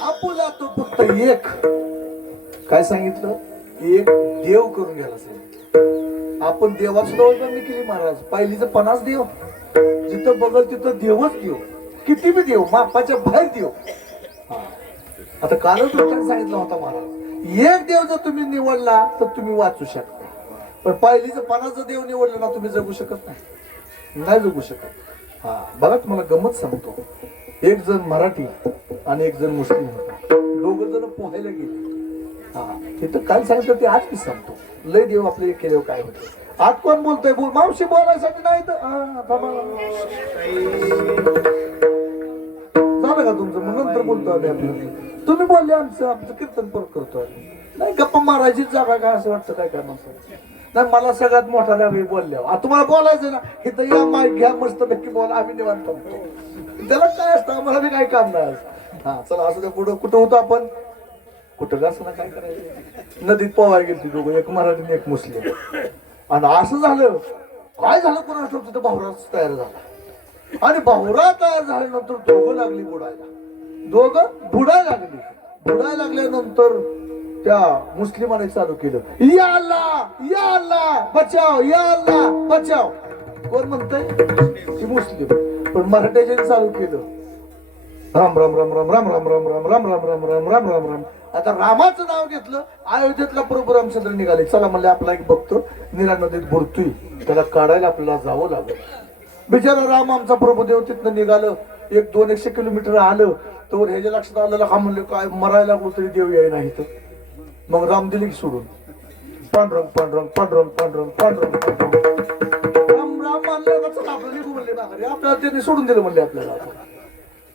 आपुला तो फक्त एक. काय सांगितलं? एक देव करून घ्यायला सांगितलं आपण देवा सुद्धा केली महाराज? पहिलीचं पन्नास देव. जिथं बघल तिथं देवच देव. किती बी देव मापाच्या बाहेर देव. आता कालच डॉक्टर सांगितलं होता महाराज एक देव जर तुम्ही निवडला तर तुम्ही वाचू शकता. पण पायलीचं पन्नास जर देव निवडलं ना तुम्ही जगू शकत नाही. नाही जगू शकत. हा बघा तुम्हाला गमत सांगतो. एक जण मराठी आणि एक जण मुस्लिम होता. दोघं जण पोहायला गेले. हा तिथं काय सांगितलं ते आज मी सांगतो. लय देव आपले केल्यावर काय होतं? आज कोण बोलतोय? बोल मावशी बोलायसाठी नाही तर झालं का तुमचं? मग नंतर बोलतो आम्ही आपल्याला. तुम्ही बोलले आमचं आमचं कीर्तन परत करतो आम्ही. नाही गप्पा मारायचीच जागा काय असं वाटतं काय काय माणसं नाही मला सगळ्यात मोठा त्यावेळी बोलल्या आता तुम्हाला बोलायचं ना हे तर या माईक घ्या मस्त नक्की बोला आम्ही निवांत त्याला काय असतं आम्हाला बी काय काम नाही हा चला असं पुढं कुठं होतो आपण? कुठं का असं काय करायचं? नदीत पोवायला गेली दोघं एक मराठी एक मुस्लिम. आणि असं झालं काय झालं कोणा ठाऊक? तिथं भाऊराच तयार झाला. आणि भाऊरा तयार झाल्यानंतर दोघं लागली बुडायला. दोघं बुडायला लागली. बुडायला लागल्यानंतर त्या मुस्लिमाने चालू केलं या अल्लाह या अल्लाह बचाव या अल्लाह बचाव कोण म्हणतंय ती मुस्लिम पण मराठ्याच्या चालू केलं राम राम राम राम राम राम राम राम राम राम राम राम राम राम राम आता रामाचं नाव घेतलं अयोध्येतला प्रभू रामचंद्र निघाले चला म्हणले आपला एक बघतो निरा नदीत बुडतोय त्याला काढायला आपल्याला जावं लागलं बिचारा राम आमचा प्रभुदेव तिथनं निघालं एक दोन एकशे किलोमीटर आलं तर ह्याच्या लक्षात आलं हा म्हणले काय मरायला कोणतरी देव याय नाही तर मग राम दिली की सोडून. पांडुरंग पांडुरंग पांडुरंग पांडुरंग पांडुरंग राम राम मानले आपलं निघू म्हणले आपल्याला त्यांनी सोडून दिलं म्हणले आपल्याला.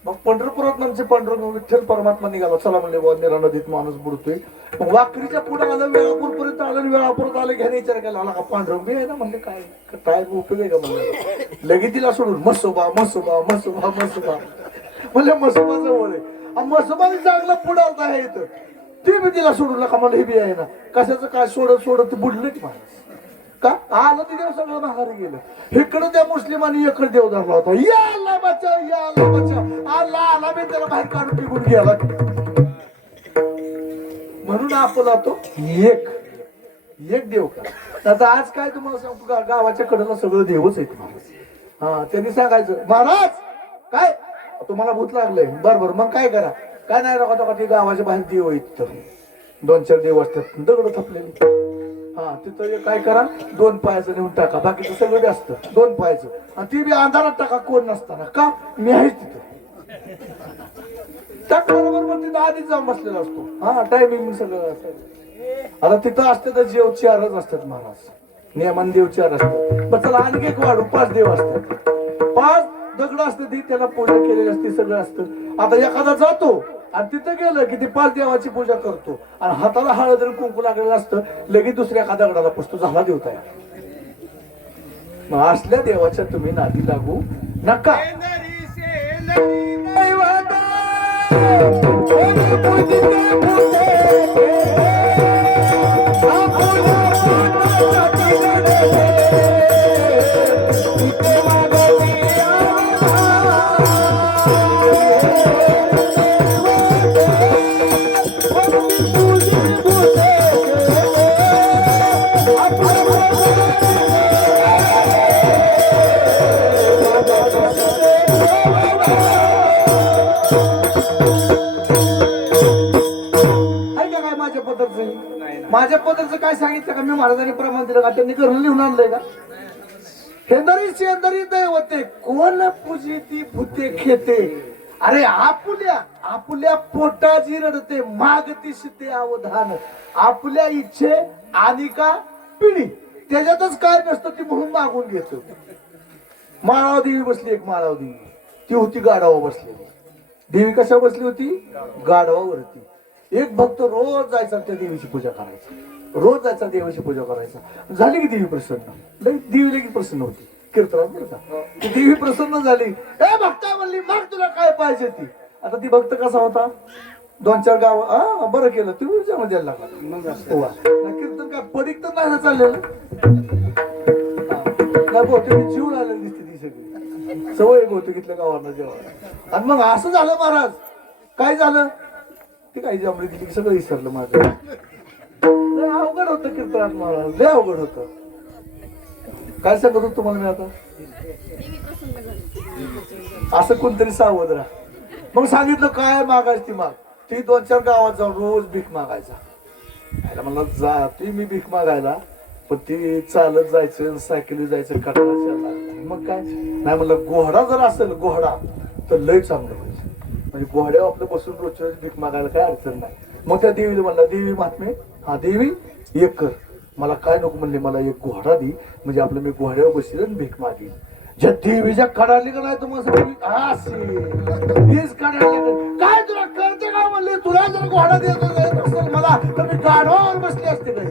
मग पंढरपुरात आमचे पांडुरंग विठ्ठल परमात्मा निघाला. चला म्हणले बुवा निरा नदीत माणूस बुडतोय. मग वाकरीच्या पुढे आलं वेळापूर पर्यंत आलं आणि वेळापूरत आलं घ्याने विचार केला. आला का पांढरंग बी आहे ना म्हणले काय काय उपयोग आहे का? म्हणलं. लगेच तिला सोडून मसोबा मसोबा मसोबा मसोबा. म्हणले मसोबा जवळ आहे. मसोबा चांगला पुढे आलता आहे इथं ते बी तिला सोडू नका मला हे बी आहे ना. कशाचं काय सोडत सोडत ते बुडलं की माणूस. का? आलं तिकडे सगळं माघारी गेलं. इकडं त्या मुस्लिमांनी इकडे देव धरला होता. या अल्ला बचाव या अल्ला बचाव आला आला मी त्याला बाहेर काढून टिकून गेला. म्हणून आपला तो एक एक देव का? आता आज काय तुम्हाला सांगतो का? गावाच्या कडेला सगळं देवच आहेत महाराज हा त्यांनी सांगायचं महाराज काय? तुम्हाला भूत लागलंय. बरोबर बर मग काय करा? काय नाही नका नका ते गावाच्या बाहेर देव आहेत तर हो दोन चार देव असतात दगड थपले हा तिथं एक काय करा दोन पायाचं नेऊन टाका. बाकीचं सगळं बी असतं दोन पायाचं. आणि ती बी अंधारात टाका कोण नसताना. का? मी आहे तिथं. टाकल्याबरोबर तिथं आधीच जाऊन बसलेला असतो. हा टायमिंग सगळं असतं आता तिथं असते तर जेव चारच असतात महाराज. नियमान देव चार असतात. पण चला आणखी एक वाढू पाच देव असतात. पाच दगड असते ती त्याला पूजा केलेली असते सगळं असतं. आता एखादा जातो आणि तिथं गेलं की ती पाच देवाची पूजा करतो. आणि हाताला हळद आणि कुंकू लागलेलं असतं लगेच दुसऱ्या एका दगडाला पुसतो झाला देवता मग असल्या देवाच्या तुम्ही नादी लागू नका. काय का मी महाराजांनी प्रमाण दिलं का? त्यांनी करून लिहून आणलंय का? हेंदरी शेंदरी दैवते कोण पूजी ती भूते खेते? अरे आपुल्या आपुल्या पोटाची रडते मागती शिते अवधान. आपल्या इच्छे आणि का पिढी. त्याच्यातच काय नसतं ती म्हणून मागून घेतो. माळाव देवी बसली एक माळाव देवी. ती होती गाढावा बसलेली देवी कशा बसली होती? गाढवावरती. एक भक्त रोज जायचा त्या देवीची पूजा करायची. रोज जायचा देवाची पूजा करायचा. झाली की देवी प्रसन्न. लई देवी लगेच प्रसन्न होती. कीर्तनात बरं का? ती देवी प्रसन्न झाली. ए भक्ता म्हणली मग तुला काय पाहिजे ती? आता ती भक्त कसा होता? दोन चार गाव हा बरं केलं. तुम्ही विचार द्यायला लागला. कीर्तन काय पडीक तर नाही चाललेलं? हा. काय बहुतेक जीव आलेली दिसते ती सगळी. सवय बहुतेकीतल्या गावांना जेव्हा. आणि मग असं झालं महाराज. काय झालं? ते काही जमली दिली सगळं विसरलं माझं. लय अवघड होत कीर्तनात महाराज लय अवघड होत. काय सांगत होतो तुम्हाला मी आता? असं कोणतरी सावध राहा. मग सांगितलं काय मागायची ती माग? ती दोन चार गावात जाऊन रोज भीक मागायचा. याला म्हणलं जा ती मी भीक मागायला पण ती चालत जायचं सायकली जायचं कटाळा मग. काय? नाही म्हणलं घोडा जर असेल घोडा तर लय चांगलं म्हणजे घोड्यावर आपलं बसून रोजच्या भीक मागायला काय अडचण नाही. मग त्या देवीला म्हणला देवी महात्मे हा देवी एक कर. मला काय नको म्हणले मला एक घोडा दे. म्हणजे आपलं मी घोड्यावर बसेल आणि भीक मागेल. ज्या देवीच्या कडाली का नाही तर मग हीच कडाली काय तुला करते का? म्हणले तुला जर घोडा देत असेल मला तर मी गाढवावर बसले असते का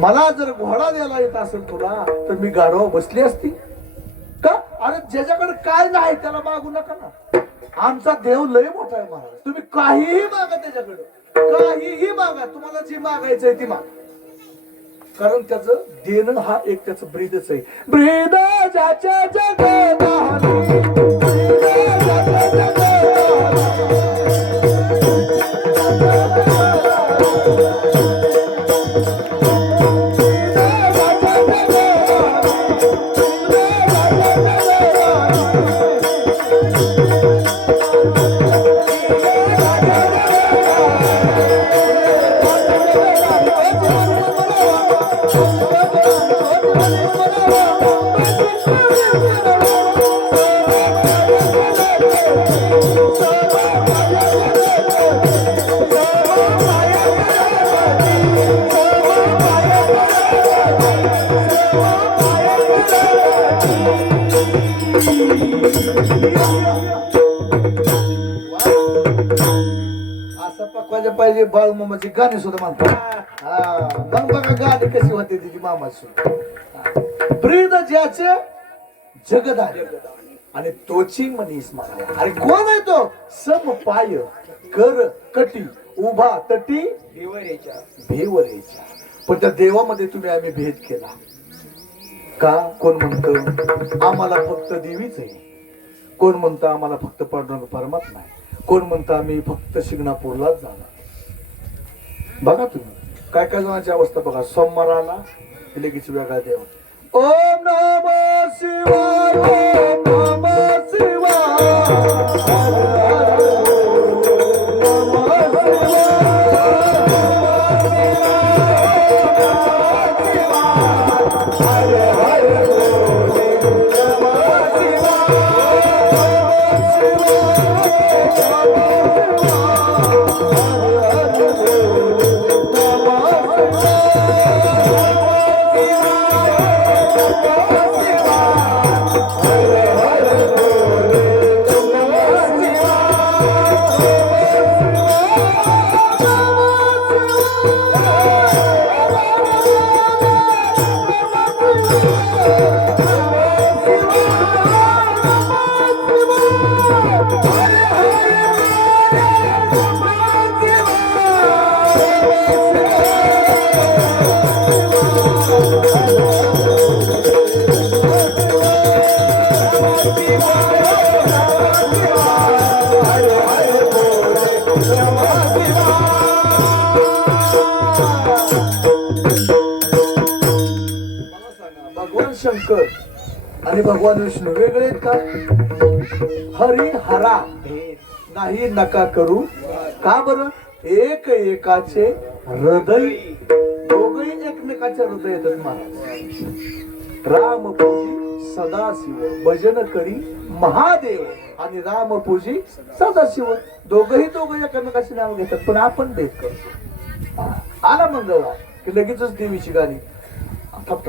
मला जर घोडा द्यायला येत असेल तुला तर मी गाढवा बसली असती. अरे ज्याच्याकडे काय नाही त्याला मागू नका ना. आमचा देव लय मोठा आहे महाराज. तुम्ही काहीही मागा त्याच्याकडे. काहीही मागा. तुम्हाला जे मागायचंय ती मागा. कारण त्याचं देणं हा एक त्याचं ब्रीदच आहे. ब्रीद ज्याच्या जगदानी, मामाची ब्रीद ज्याचे जगद आहे. आणि तोची मनीस मला अरे कोण आहे तो? सम पाय कर कटी उभा तटी भेवरेच्या पण त्या देवामध्ये तुम्ही आम्ही भेद केला. का? कोण म्हणतं? आम्हाला फक्त देवीच आहे. कोण म्हणतं? आम्हाला फक्त पांडुरंग परमात्मा आहे. कोण म्हणतं? आम्ही फक्त शिंगणापूरलाच जाणार. बघा तुम्ही. काय काय जणांची अवस्था बघा. सोमवार आला. की लगेच वेगळा देव ओम नम शिवाय ओम नम मला भगवान विष्णू वेगळे आहेत का? हरी हरा. नाही नका करू. का बरं? एक एकाचे हृदय दोघही एकमेकाच्या हृदयातच महाराज. रामपूजी सदाशिव भजन करी महादेव आणि रामपूजी सदाशिव. दोघही दोघं एकमेकाची नाव घेतात पण आपण भेट करतो. आला मंगळवार की लगेचच देवीची गाणी. थांब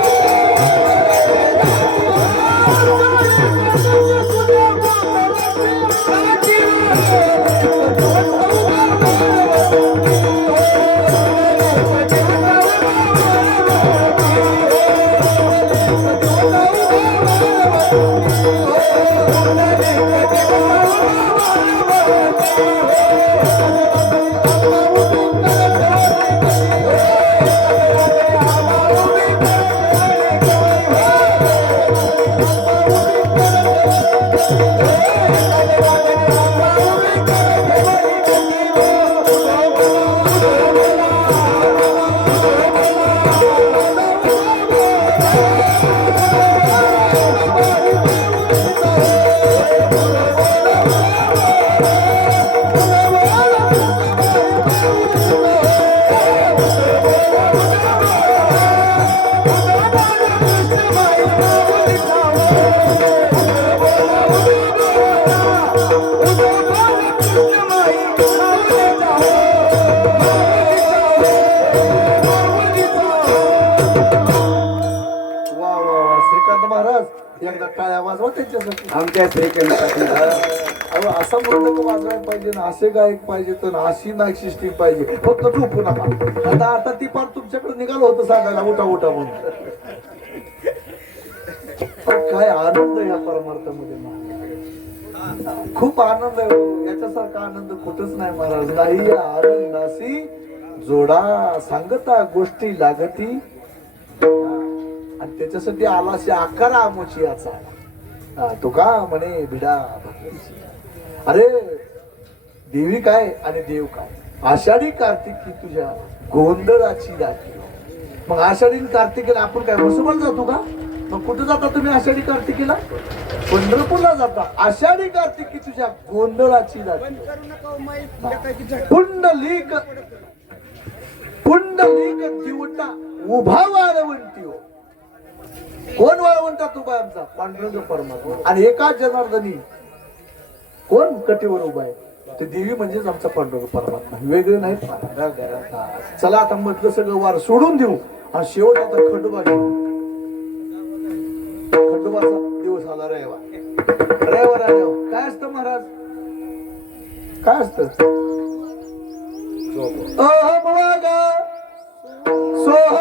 असे गायक पाहिजे तर अशी नाईक सिस्टीम पाहिजे. फक्त झोपू नका. आता आता ती पार तुमच्याकडे निघालं होतं सांगायला. उठा उठा म्हणून. काय आनंद या परमार्थामध्ये खूप आनंद आहे. याच्यासारखा आनंद कुठंच नाही महाराज. नाही या आनंदाशी जोडा सांगता गोष्टी लागती. आणि त्याच्यासाठी आलाशी आकार आमोची याचा. तो का म्हणे भिडा. अरे देवी काय आणि देव काय? आषाढी कार्तिकी तुझ्या गोंधळाची राखी. मग आषाढी कार्तिकीला आपण काय मुसलमान जातो का? मग कुठं जाता तुम्ही आषाढी कार्तिकीला? पंढरपूरला जाता. आषाढी कार्तिकी तुझ्या गोंधळाची राखी. पुंडलिक पुंडलिक दिवटा उभा वाळवंटी हो. कोण वाळवंटा काय आमचा? पांडुरंग परमात्मा. आणि एकाच जनार्दनी. कोण कटीवर उभा आहे? ते देवी म्हणजेच आमचा पांडुरंग परमात्मा. वेगळे नाही. चला आता म्हटलं सगळं वार सोडून देऊ. आणि शेवट आता खंडोबा घेऊ. खंडोबाचा दिवस आला रविवार. रविवार आल्यावर काय असतं महाराज? काय असतं? सोहम.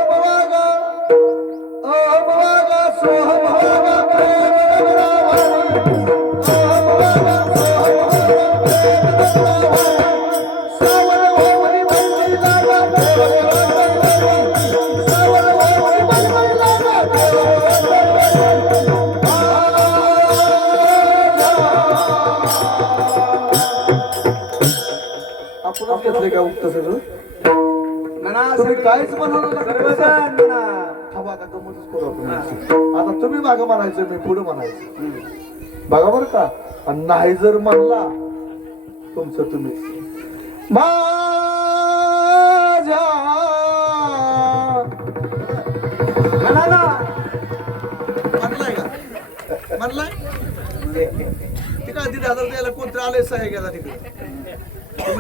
आपणच घेतलंय का उक्त सगळं तुम्ही काहीच म्हणू नका. थांबा आता गमतच करू आपण आता तुम्ही मागं म्हणायचं मी पुढे म्हणायचं. बघा बरं का आणि नाही जर म्हणला तुमचं तुम्ही. माझ्या म्हणलाय का? म्हणलाय? ते का दीड हजार द्यायला कोणतं आले सह्या गेला तिकडे.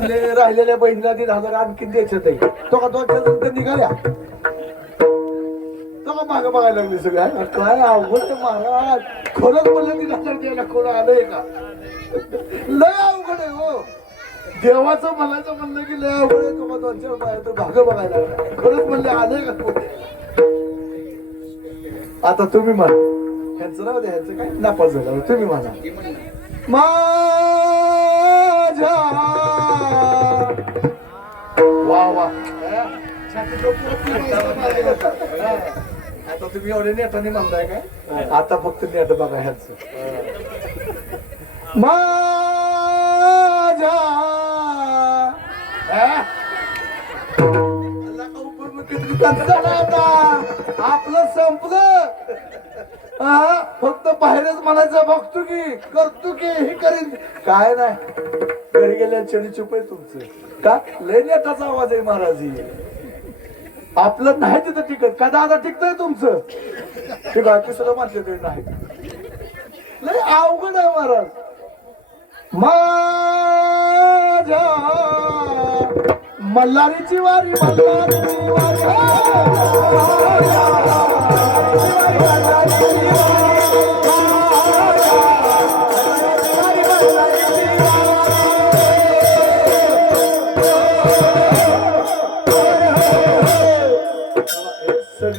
म्हणले राहिलेल्या बहिणीला दीड हजार आणखी द्यायचे तो. का दोन चार जण निघाल्या तो का मागं बघायला लागले सगळ्या काय अवघड महाराज. खरंच म्हणलं दीड हजार द्यायला कोण आलंय का? लय अवघड आहे हो. देवाचं म्हणायचं म्हणलं की लय अवघड आहे तुम्हाला दोन चार बाहेर तर भाग बघायला खरंच म्हणले आलंय का कोण? आता तुम्ही म्हणा. ह्यांचं नाव द्या ह्यांचं काय? नापास झालं तुम्ही म्हणा. माझ्या वा वा. आता तुम्ही एवढे नेटाने म्हणताय काय? आता फक्त नेट बघा ह्याच. माझ्या हा? आता? आपलं संपलं. हा? फक्त बाहेरच म्हणायचं बघतो की करतो की हे करीन. काय नाही. घरी गेल्या चढी चुप आहे तुमचं का लय नेटाचा आवाज आहे महाराजी आपलं नाही तिथं टिकत का दादा टिकतंय तुमचं ते बाकी सुद्धा म्हटले तरी नाही लय अवघड आहे महाराज माझ्या मल्हारीची वारी मल्हारीची वारी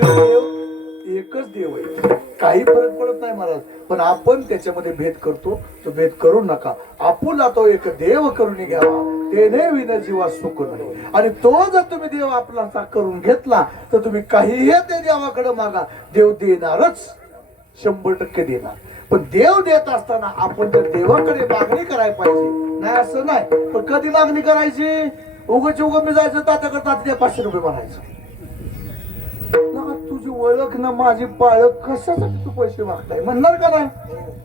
देव एकच देव आहे. काही फरक पडत नाही महाराज. पण आपण त्याच्यामध्ये भेद करतो तो भेद करू नका. आपुला तो एक देव करून घ्यावा. तेने विन जीवा सुख नाही. आणि तो जर तुम्ही देव आपला करून घेतला तर तुम्ही काहीही त्या देवाकडे मागा. देव देणारच शंभर टक्के देणार. पण देव देत असताना आपण त्या देवाकडे मागणी करायला पाहिजे नाही असं नाही. पण कधी मागणी करायची? उगच उग मी जायचं तात्याकडे तात्या पाचशे रुपये भरायचं ओळख ना माझी पाळख कशासाठी तू पैसे मागताय? म्हणणार का नाही?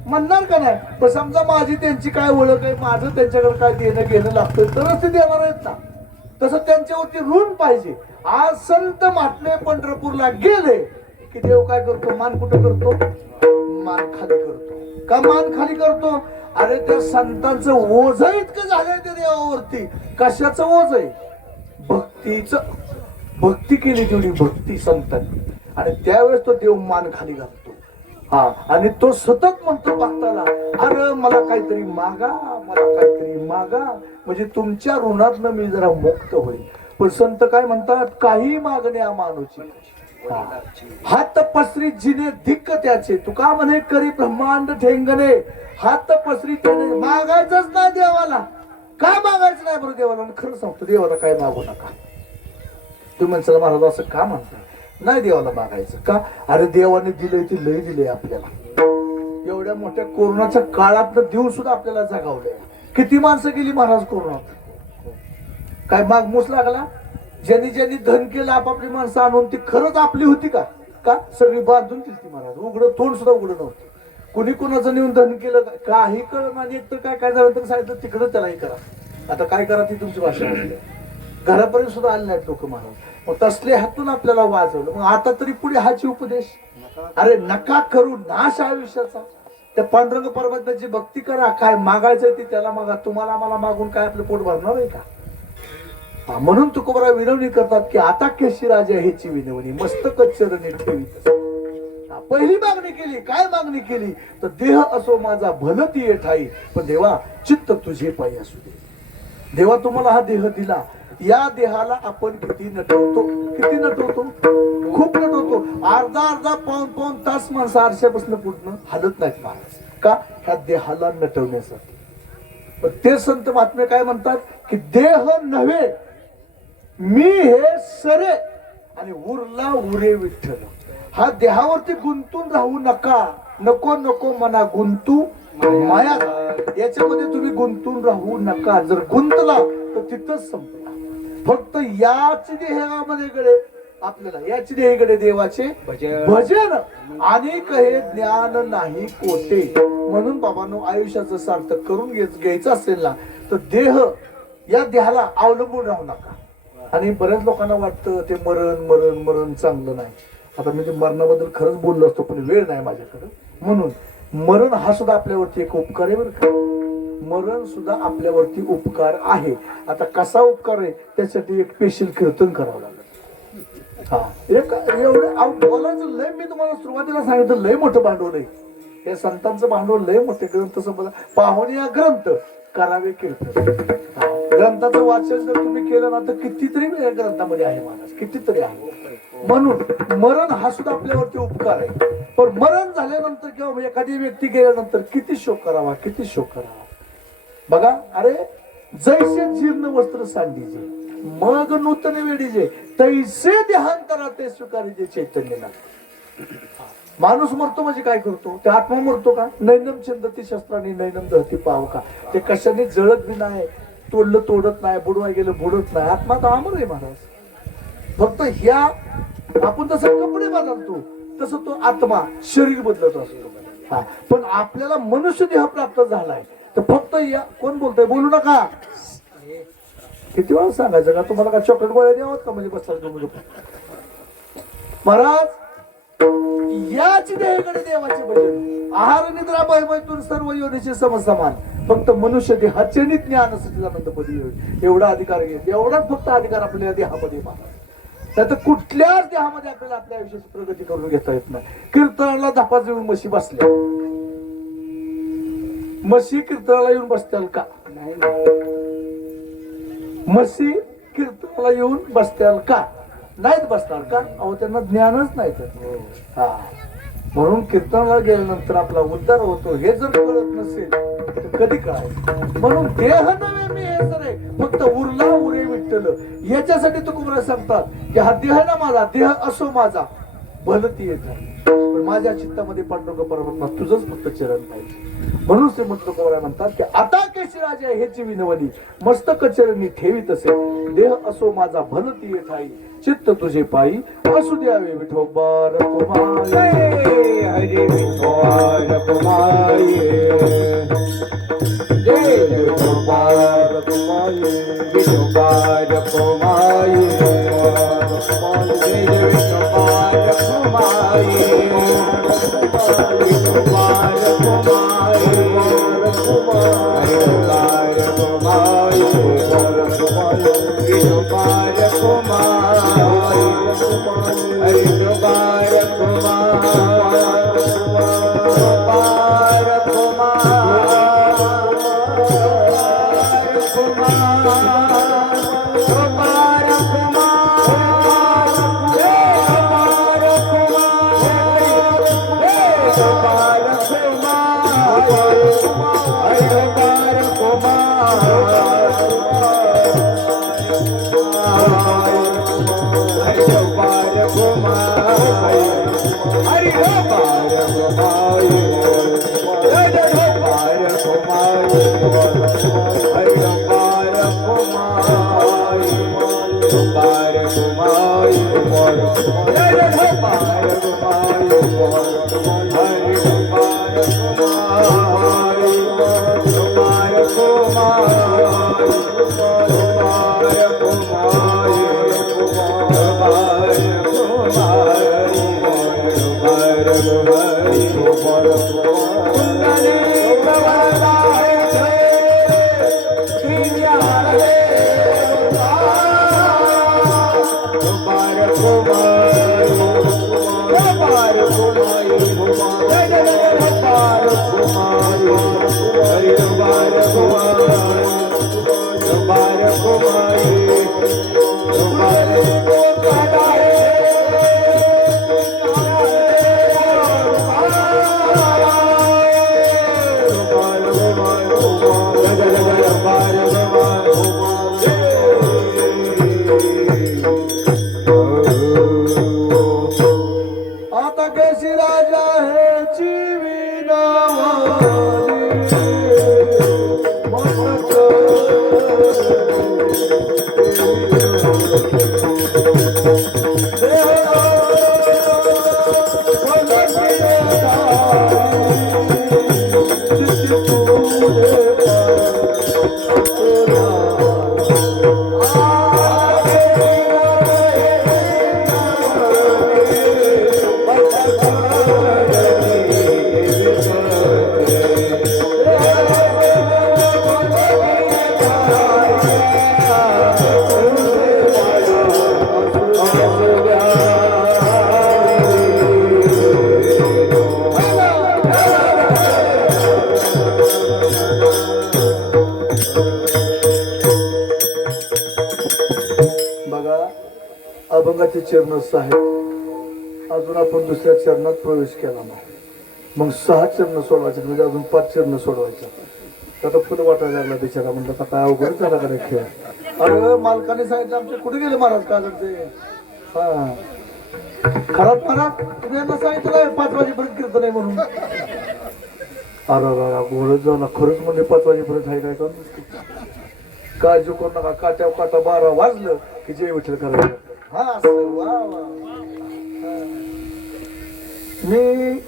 म्हणणार का नाही? पण समजा माझी त्यांची काय ओळख आहे माझं त्यांच्याकडे काय देणं घेणं लागतं तरच ते देणार आहेत ना. तसं त्यांच्यावरती ऋण पाहिजे. आज संत महात्मे पंढरपूरला गेले की देव काय करतो? मान कुठं करतो? मान खाली करतो. का मान खाली करतो? अरे त्या संतांचं ओझ इतकं झालंय त्या देवावरती. कशाचं ओझ आहे? भक्तीचं. भक्ती केली तेवढी भक्ती संतांनी. आणि त्यावेळेस तो देव मान खाली घालतो. हा आणि तो सतत म्हणतो भक्ताला अरे मला काहीतरी मागा मला काहीतरी मागा. म्हणजे तुमच्या ऋणातनं मी जरा मुक्त होईल पण संत काय म्हणतात काही मागण्या मानूची हा. हात पसरी जिने धिक्क त्याचे. तू का म्हणे करी ब्रह्मांड ठेंगणे. हात पसरी मागायचंच नाही देवाला. का मागायचं नाही बरं देवाला? खरं सांगतो देवाला काय मागू नका. तुम्ही म्हणसाल महाराज असं का म्हणता? नाही देवाला मागायचं का? अरे देवाने दिलंय ते लय दिले आपल्याला. एवढ्या मोठ्या कोरोनाच्या काळात देऊन सुद्धा आपल्याला जगावलंय. किती माणसं गेली महाराज कोरोनात? काय मागमूस लागला? ज्यांनी ज्यांनी धन केलं आपापली माणसं आणून ती खरंच आपली होती का? का? सगळी बांधून केली ती महाराज. उघडं तोंड सुद्धा उघडं नव्हतं. कुणी कुणाचं नेऊन धन केलं का- काही कळ आणि एक तर काय काय झालं तर सांगितलं तिकडं त्यालाही करा. आता काय करा ती तुमची भाषा? घरापर्यंत सुद्धा आले नाहीत लोक महाराज मग तसले हातून आपल्याला वाजवलं. मग आता तरी पुढे हाची उपदेश. अरे नका करू नाश आयुष्याचा. त्या पांडुरंग परमात्म्याची भक्ती करा काय मागायचं ते त्याला मागा. तुम्हाला आम्हाला मागून काय आपलं पोट भरणार आहे का? म्हणून तुकोबरा विनवणी करतात की आता केशी राजा ह्याची विनवणी. मस्तक चरणी ठेवीत. हा, पहिली मागणी केली. काय मागणी केली? तर देह असो माझा भलती ठाई पण देवा चित्त तुझे पायी असू दे. देवा तुम्हाला हा देह दिला. या देहाला आपण किती नटवतो? किती नटवतो? खूप नटवतो. अर्धा अर्धा पाऊन पाऊन तास माणसं आरशापासून पूर्ण हलत नाहीत महाराज. का? ह्या देहाला नटवण्यासाठी. ते संत महात्मे काय म्हणतात की देह नव्हे मी हे सरे आणि उरला उरे विठ्ठल. हा देहावरती गुंतून राहू नका. नको नको मना गुंतू माया. याच्यामध्ये तुम्ही गुंतून राहू नका. जर गुंतला तर तिथंच संपला फक्त याच देहामध्ये आपल्याला याच देहीकडे देवाचे भजन. आणि हे ज्ञान नाही कोटे म्हणून बाबांनो आयुष्याचं सार्थक करून घ्यायचं घ्यायचं असेल ना तर देह या देहाला अवलंबून राहू नका. आणि बऱ्याच लोकांना वाटतं ते मरण मरण मरण चांगलं नाही. आता मी ते मरणाबद्दल खरंच बोललो असतो पण वेळ नाही माझ्याकडे. म्हणून मरण हा सुद्धा आपल्यावरती एक उपकार आहे बरं मरण सुद्धा आपल्यावरती उपकार आहे. आता कसा उपकार आहे? त्यासाठी एक स्पेशल कीर्तन करावं लागलं. हा. एक एवढं बोलायचं लय मी तुम्हाला सुरुवातीला सांगितलं लय मोठं भांडवल आहे. हे संतांचं भांडवल लय मोठे ग्रंथ संपदा पाहुणे या ग्रंथ करावे कीर्तन. ग्रंथाचं वाचन जर तुम्ही केलं ना तर कितीतरी या ग्रंथामध्ये आहे माणूस. कितीतरी आहे. म्हणून मरण हा सुद्धा आपल्यावरती उपकार आहे. पण मरण झाल्यानंतर किंवा एखादी व्यक्ती गेल्यानंतर किती शोक करावा किती शोक करावा? बघा अरे जैसे जीर्ण वस्त्र सांडीजे मग नूतन वेडीजे तैसे देहांतरा ते स्वीकारीचे चैतन्य माणूस मरतो म्हणजे काय करतो? ते आत्मा मरतो का? नैनम छंदती शस्त्राने नैनम धरती पाव का? ते कशाने जळत बी नाही तोडलं तोडत नाही बुडवाय गेलं बुडत नाही. आत्मा तर अमर आहे महाराज. फक्त ह्या आपण जसं कपडे बदलतो तसं तो आत्मा शरीर बदलत असतो. हा पण आपल्याला मनुष्य देह प्राप्त झालाय. तर फक्त या कोण बोलतोय? बोलू नका. किती वेळा सांगायचं का? तुम्हाला का चॉकलेट गोळ्या द्यावात का? म्हणजे बसला तुम्ही महाराज याच देहाकडे देवाचे भजन. आहार निद्रा बैबैतून सर्व योनीचे समसमान. फक्त मनुष्य देहाचे नि ज्ञान सचिदानंद पदी एवढा अधिकार घेत एवढाच फक्त अधिकार आपल्या देहामध्ये महाराज. नाही तर कुठल्याच देहामध्ये आपल्याला आपल्या आयुष्याची प्रगती करून घेता येत नाही. कीर्तनाला धापा येऊन म्हशी बसल्या. मशी कीर्तनाला येऊन बसत्याल का? मशी कीर्तनाला येऊन बसत्याल का? नाहीत बसणार का? अहो त्यांना ज्ञानच नाही तर. हा. म्हणून कीर्तनाला गेल्यानंतर आपला उद्धार होतो हे जर कळत नसेल तर कधी काय म्हणून देह नव्हे मी हे सर फक्त उरला उरे विठ्ठल. याच्यासाठी तुकुमरा सांगतात की हा देह ना माझा देह असो माझा. भलती येत आहे पण माझ्या चित्तामध्ये पांडुरंग परमात्मा तुझंच फक्त चरण पाहिजे म्हणून श्रीमंत गौरा म्हणतात की आता केशी राजा ह्याची विनवणी मस्तक चरणी ठेवीत असे. देह असो माझा भलती येत आहे चित्त तुझे पायी. असू द्यावे विठोबार तुम्हाला हरे विठोबार विठोबार विठोबार कुमाये जय Hare Gopal Hare Gopal ते चरण साहेब. अजून आपण दुसऱ्या चरणात प्रवेश केला नाही. मग सहा चरण सोडवायचे म्हणजे अजून पाच चरण सोडवायचे. आता फुलं वाटायला लागला बिचारा म्हणलं आता काय अवघड झाला का खेळ? अरे मालकाने सांगितलं आमचे कुठे गेले महाराज काय ते हा. खराब महाराज तुम्ही यांना सांगितलं पाच वाजेपर्यंत कीर्तन आहे म्हणून. अरे बोलत जाऊ ना खरंच म्हणजे पाच वाजेपर्यंत आहे काय का? काळजी करू नका काट्या काटा बारा वाजलं की जे विठ्ठल करायचं हा असं वा वा. मी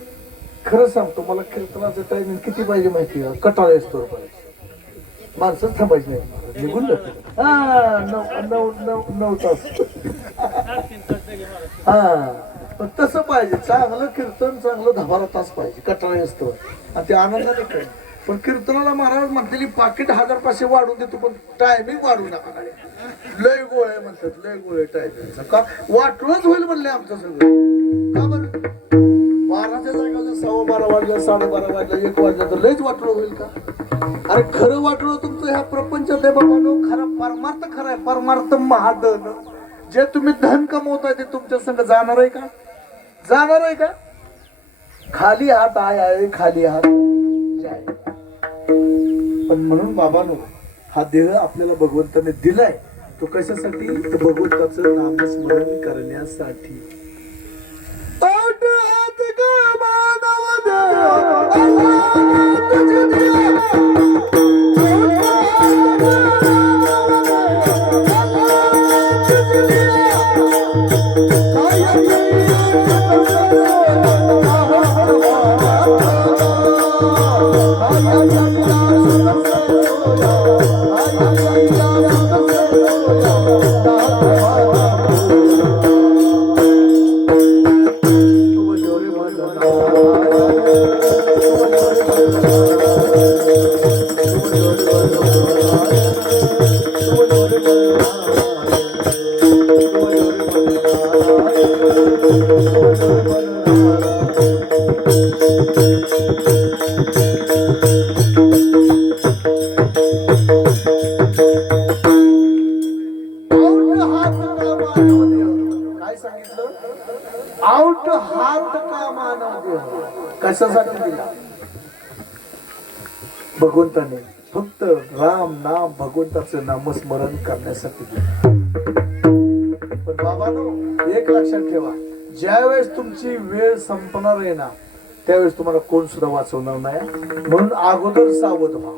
खरं सांगतो मला कीर्तनाचं टायमिंग किती पाहिजे माहिती आहे? कटाळा असतो पाहिजे माणसं थांबायची नाही. निघून जाते हा नऊ नऊ नऊ नऊ तास. हा पण तसं पाहिजे. चांगलं कीर्तन चांगलं दहा तास पाहिजे. कटाळा असतो आणि ते आनंदाने काय पण कीर्तनाला महाराज म्हटलेली पाकिट हजार पाचशे वाढून देतो पण टायमिंग वाढू नका लय गोळ आहे म्हणतात लय गोळ आहे टायमिंगचा का? वाटूनच होईल म्हणले आमचं सगळं. का बरं? बाराच्या जागा सव्वा बारा वाजल्या साडेबारा वाजल्या एक वाजल्या तर लयच वाटलं होईल का? अरे खरं वाटलं तुमचं ह्या प्रपंचात आहे बाबा खरं परमार्थ खरं आहे. परमार्थ महाधन जे तुम्ही धन कमवताय ते तुमच्या संग जाणार आहे का? जाणार आहे का? खाली हात आय आहे खाली हात. जाय. पण म्हणून बाबानो हा देह आपल्याला भगवंताने दिलाय. तो कशासाठी? भगवंताचं नामस्मरण करण्यासाठी. भगवंताने फक्त राम नाम भगवंताचं नामस्मरण करण्यासाठी पण बाबानो एक लक्षात ठेवा. ज्यावेळेस तुमची वेळ संपणार आहे ना त्यावेळेस तुम्हाला कोण सुद्धा वाचवणार नाही. म्हणून अगोदर सावध व्हा.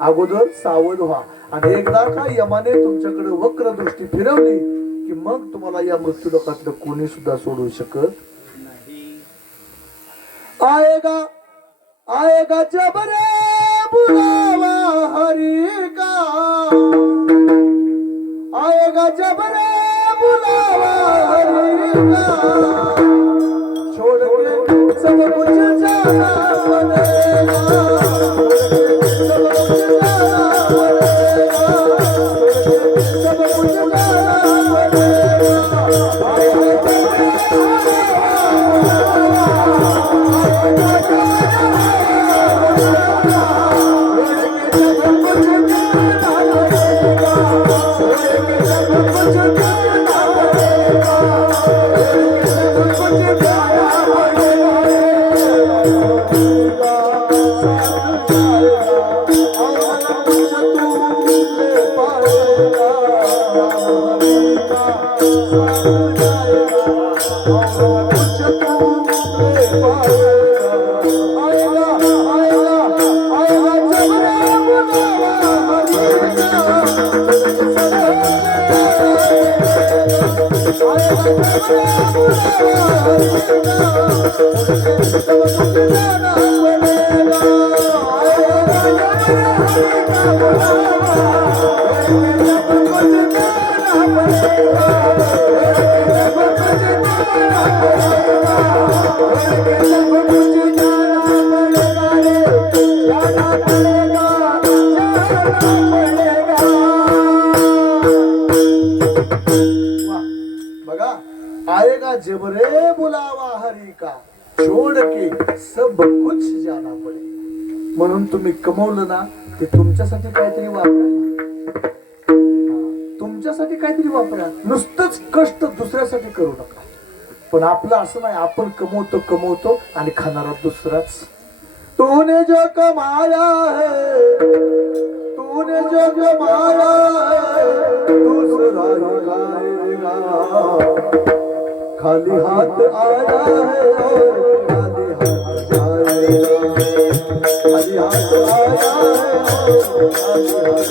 अगोदर सावध व्हा. आणि एकदा का यमाने तुमच्याकडे वक्र दृष्टी फिरवली की मग तुम्हाला या मृत्यू लोकातलं कोणी सुद्धा सोडू शकत आएगा आएगा जब रे बुलावा हरी का? आएगा जब रे बुलावा हरी का? छोड़ के सब कुछ जाना पड़ेगा। सब कुछ जाना बघा आएगा जब रे बुलावा हरी का छोड़ के सब कुछ जाना पडे. म्हणून तुम्ही कमवलं ना ते तुमच्यासाठी काहीतरी वापरा. तुमच्यासाठी काहीतरी वापरा. नुसतंच कष्ट दुसऱ्यासाठी करू नका. पण आपलं असं नाही आपण कमवतो कमवतो आणि खाणारा दुसराच. तूने जो कमाया है तूने जो कमाया दूसरा खाली हाथ आया है खाली हाथ आया है. खाली हाथ